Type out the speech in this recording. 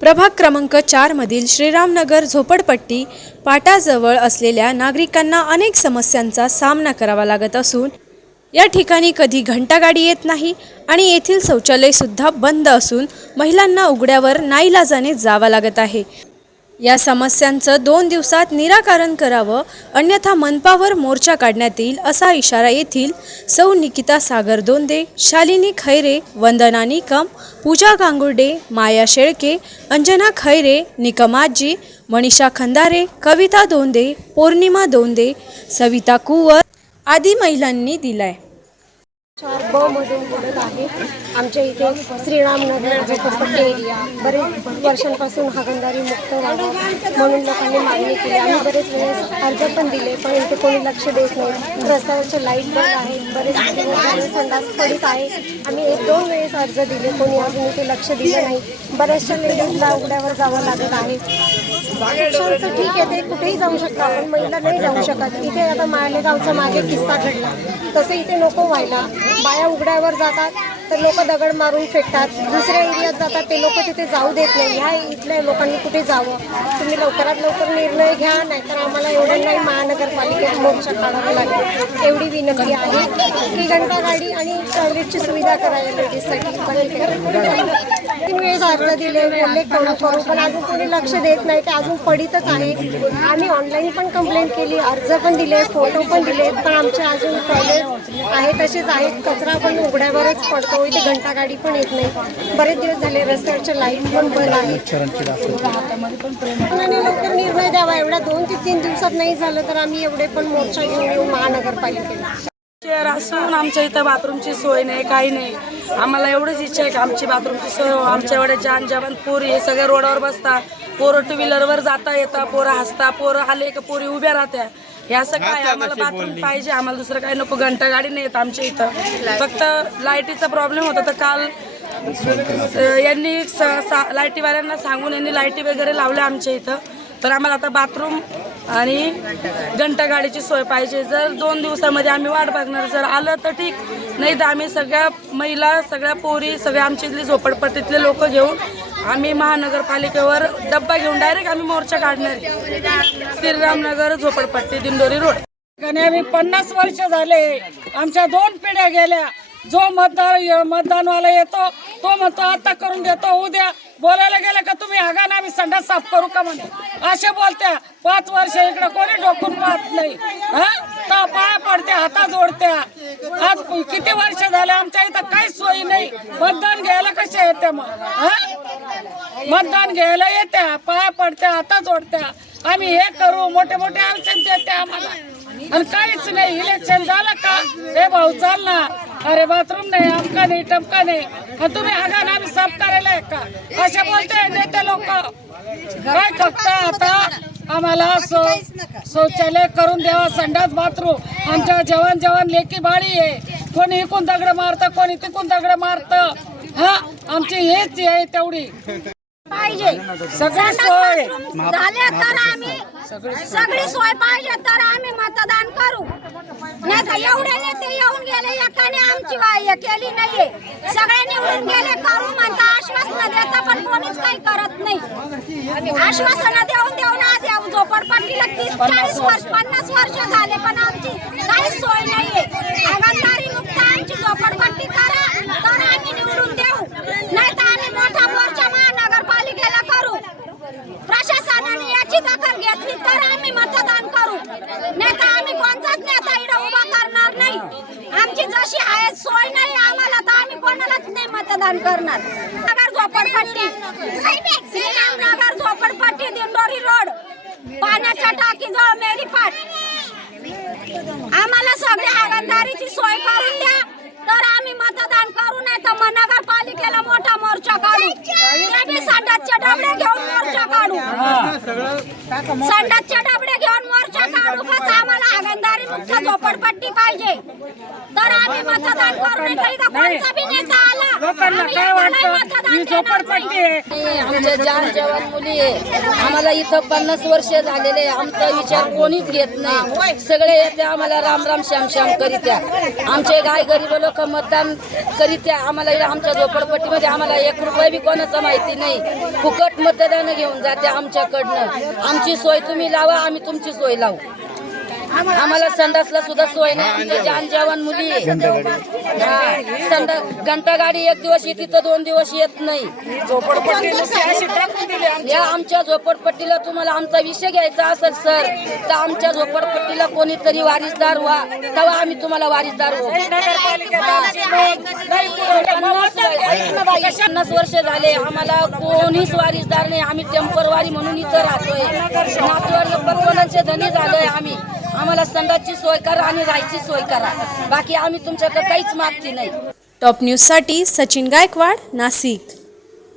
प्रभाग क्रमांक 4 मधील श्रीरामनगर झोपडपट्टी पाटाजवळ असलेल्या नागरिकांना अनेक समस्यांचा सामना करावा लागत असून या ठिकाणी कधी घंटागाडी येत नाही आणि येथील शौचालय सुद्धा बंद असून महिलांना उघड्यावर नाईलाजाने जावं लागत आहे। या समस्यांचं 2 दिवसात निराकरण करावं, अन्यथा मनपावर मोर्चा काढण्यात येईल असा इशारा येथील सौ निकिता सागर दोंदे, शालिनी खैरे, वंदना निकम, पूजा गांगुर्डे, माया शेळके, अंजना खैरे, निकम आजी, मनीषा खंदारे, कविता दोंदे, पौर्णिमा दोंदे, सविता कुवर आदी महिलांनी दिलाय। 4 ब मधून बोलत आहे। आमच्या इथे श्रीरामनगर झोपडपट्टी एरिया बरेच वर्षांपासून हागणदारी मुक्त व्हावं म्हणून लोकांनी मागणी केली। आम्ही बरेच वेळेस अर्ज पण दिले, पण इथे कोणी लक्ष देत नाही। रस्त्यावरचे लाईट बंद आहे, बरेच संडास पडीत आहे। आम्ही 1-2 वेळेस अर्ज दिले, कोणी अजून इथे लक्ष दिलं नाही। बऱ्याचशा लेडीजला उघड्यावर जावं लागत आहे। पुरुषांचं ठीक आहे, ते कुठेही जाऊ शकतात, पण महिला नाही जाऊ शकत। इथे आता मालेगावचा मागे किस्सा घडला, तसं इथे नको व्हायला। बाया उघड्यावर जातात तर लोक दगड मारून फेकतात, दुसऱ्या एरियात जातात ते लोक तिथे जाऊ देत नाही। ह्या इथल्या लोकांनी कुठे जावं? तुम्ही लवकरात लवकर निर्णय घ्या, नाहीतर आम्हाला एवढं नाही महानगरपालिकेत मोर्चा काढावा लागेल एवढी विनंती आहे की घंटागाडी आणि टॉयलेटची सुविधा करायला लेडीजसाठी। 3 वेळेस अर्ज दिले, बोलले करू, पण अजून कोणी लक्ष देत नाही, ते अजून पडीतच आहे। आम्ही ऑनलाईन पण कंप्लेंट केली, अर्ज पण दिले, फोटो पण दिले, पण आमचे अजून टॉयलेट आहे तसेच आहेत। कचरा पण उघड्यावरच पडतो, इथे घंटागाडी पण येत नाही। बरेच दिवस झाले रस्त्यावरचे लाईट पण बंद आहे। लवकर निर्णय द्यावा, एवढ्या 2 ते 3 दिवसात नाही झालं तर आम्ही एवढे पण मोर्चा घेऊन येऊ महानगरपालिकेला। शहर असून आमच्या इथं बाथरूमची सोय नाही, काही नाही। आम्हाला एवढंच इच्छा आहे की आमची बाथरूमची सोय हो। आमच्या एवढे जवान पोरी हे सगळे रोडावर बसतात, पोरं 2 व्हीलरवर जाता येतात, पोरं हसता, पोरं आले की पोरी उभ्या राहत्या। हे असं काय, आम्हाला बाथरूम पाहिजे, आम्हाला दुसरं काही नको। घंटागाडी नाही येत आमच्या इथं, फक्त लाईटीचा प्रॉब्लेम होता। तर काल यांनी लाईटीवाल्यांना सांगून यांनी लाईटी वगैरे लावल्या आमच्या इथं, पण आम्हाला आता बाथरूम आणि घंटागाडीची सोय पाहिजे। जर 2 दिवसामध्ये आम्ही वाट बघणार, जर आलं तर ठीक, नाही तर आम्ही सगळ्या महिला, सगळ्या पोरी, सगळ्या आमच्या इथली झोपडपट्टीतले लोक घेऊन आम्ही महानगरपालिकेवर डब्बा घेऊन डायरेक्ट आम्ही मोर्चा काढणार। श्रीरामनगर झोपडपट्टी दिंडोरी रोड। आम्ही 50 वर्ष झाले, आमच्या 2 पिढ्या गेल्या। जो मतदानवाला येतो तो म्हणतो आता करून देतो, उद्या बोलायला गेलं का तुम्ही हागा ना, आम्ही संडास साफ करू का म्हणे, असे बोलत्या। 5 वर्ष इकडे कोणी डोकून पाहत नाही, तर पाया पडते, हाता जोडत्या। आज किती वर्ष झाले आमच्या इथं काही सोयी नाही। मतदान घ्यायला कसे येते मग? मतदान घ्यायला येत्या, पाया पडत्या, हाता जोडत्या। आम्ही हे करू, मोठे मोठे औषध देते आम्हाला, आणि काहीच नाही। इलेक्शन झालं का हे भाऊ चाल ना, अरे बाथरूम नाही, आमका नाही, टपका नाही, आणि तुम्ही हागा ना, आम्ही साफ करायला आहे का, असे बोलते नेते लोक। काय फक्त आता आम्हाला शौचालय करून द्यावा, संडास बाथरूम। आमच्या जवान लेकी बाळी आहे, कोणी इकून दगड मारतं, कोणी तिकून दगड मारतं। आमची हेच आहे तेवढी पाहिजे, सगळी सोय झाले तर आम्ही सगळी सोय पाहिजे तर आम्ही मतदान करू। नाही तर एवढे नेते येऊन गेले, एकाने आमची वाय केली नाहीये, सगळे निवडून गेले, करू म्हणता, आश्वासन देता, पण कोणीच काही करत नाही। आश्वासन देऊन आज या झोपडपट्टीला 30-40 वर्ष 50 वर्ष झाले, पण आमची काहीच सोय नाहीये। हागणदारी मुक्त आमची झोपडपट्टी करा, तर आम्ही निवडून देऊ, नाही तर आम्ही मोठा मोर्चा महानगरपालिकेला करू। प्रशासनाने याची दखल घेतली तर आम्ही मतदान करू, नाही तर आम्ही कोणताच नेता इकडे उभा करणार नाही। आमची जशी आहे सोय नाही आम्हाला, तर आम्ही कोणालाच नाही मतदान करणार। नगर झोपडपट्टी, श्रीरामनगर झोपडपट्टी, दिंडोरी रोड, पाण्याच्या टाकीजवळ मेरीपाट। आम्हाला सगळी हागणदारीची सोय करून द्या, तर आम्ही मतदान करू, नाही तर नगरपालिकेला मोठा मोर्चा काढू। संडासचे डबडे घेऊन मोर्चा काढू, संडासचे डबडे घेऊन मोर्चा तालुक्यात आम्हाला हागणदारी मुक्त झोपडपट्टी पाहिजे तर आम्ही मतदान करू नाही तरी का कोणता बी नेता आला लोकांना आम्ही काय याला वाटतं मतदान ही देणार झोपडपट्टी नाही. आहे. आमच्या जान जवान मुली आहे. आम्हाला इथं 50 वर्ष झालेले आमचा विचार कोणीच घेत नाही. सगळे येते आम्हाला राम राम श्याम श्याम करीत्या. आमचे गाय गरीब लोक मतदान करीत्या. आम्हाला इकडं आमच्या झोपडपट्टीमध्ये आम्हाला 1 रुपया बी कोणाचं माहिती नाही. फुकट मतदान घेऊन जाते आमच्याकडनं. आमची सोय तुम्ही लावा, आम्ही तुमची सोय लावू. आम्हाला संडासला सुद्धा सोय नाही. आमच्या जान जवान मुली आहे. घंटा गाडी 1 दिवस येते तर 2 दिवस येत नाही. झोपडपट्टी नुसती अशी टाकून दिली आमची. या आमच्या झोपडपट्टीला तुम्हाला आमचा विषय घ्यायचा असेल सर तर आमच्या झोपडपट्टीला कोणीतरी वारिसदार व्हा, तेव्हा आम्ही तुम्हाला वारिसदार होऊ. नगरपालिकेत आमची नाही पुरवठा. 50 वर्ष झाले आम्हाला कोणीच वारिसदार नाही. आम्ही टेम्परवारी म्हणून इथं राहतोय. नातवंड पतवंडांचे धनी झालोय आम्ही. आम्हाला संडासची सोय करा आणि राहायची सोय करा. बाकी आम्ही तुमच्याकडे काहीच मागती नाही. टॉप न्यूजसाठी सचिन गायकवाड, नाशिक.